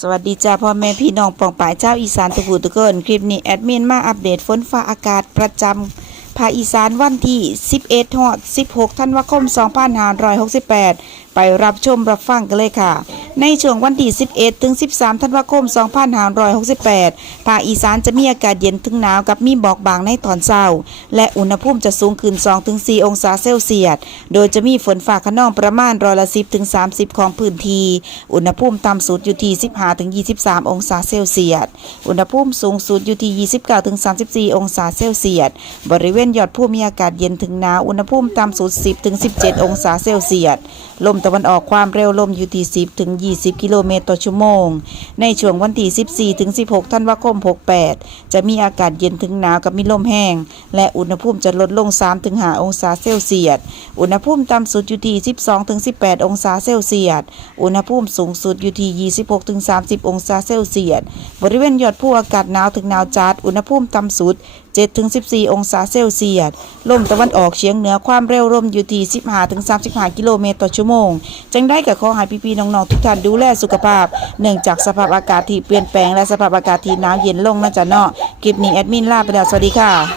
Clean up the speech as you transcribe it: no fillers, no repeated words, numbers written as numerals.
สวัสดีจ้าพ่อแม่พี่น้องปองป่ายเจ้าอีสานทุกผู้ทุกคนคลิปนี้แอดมินมาอัปเดตฝนฟ้าอากาศประจำภาคอีสานวันที่11 ฮอด 16 ธันวาคม 2568 ไปรับชมรับฟังกันเลยค่ะในช่วงวันที่11 ถึง 13 ธันวาคม 2568 ภาคอีสานจะมีอากาศเย็นถึงหนาวกับมีหมอกบางในตอนเช้าและอุณหภูมิจะสูงขึ้น 2-4 องศาเซลเซียสโดยจะมีฝนฟ้าคะนองประมาณ10 ถึง 30 ของพื้นที่อุณหภูมิต่ำสุดอยู่ที่15 ถึง 23 องศาเซลเซียสอุณหภูมิสูงสุดอยู่ที่ 29 ถึง 34 องศาเซลเซียสบริเวณยอดภูมีอากาศเย็นถึงหนาวอุณหภูมิต่ำสุด10 ถึง 17 องศาเซลเซียสลมตะวันออกความเร็วลมอยู่ที่10 ถึง 20 กิโลเมตรต่อชั่วโมงในช่วงวันที่14 ถึง 16 ธันวาคม 68 จะมีอากาศเย็นถึงหนาวกับมีลมแห้งและอุณหภูมิจะลดลง 3 ถึง 5 องศาเซลเซียสอุณหภูมิต่ำสุดอยู่ที่12 ถึง 18 องศาเซลเซียสอุณหภูมิสูงสุดอยู่ที่26 ถึง 30 องศาเซลเซียสบริเวณยอดภูอากาศหนาวถึงหนาวจัดอุณหภูมิต่ำสุด7 ถึง 14 องศาเซลเซียสลมตะวันออกเฉียงเหนือความเร็วลมอยู่ที่15 ถึง 35 กิโลเมตรต่อชั่วโมงจังได้กับขอให้พี่ๆน้องๆทุกท่านดูแลสุขภาพเนื่องจากสภาพอากาศที่เปลี่ยนแปลงและสภาพอากาศที่หนาวเย็นลงนะจ๊ะเนาะคลิปนี้แอดมินลาไปแล้วสวัสดีค่ะ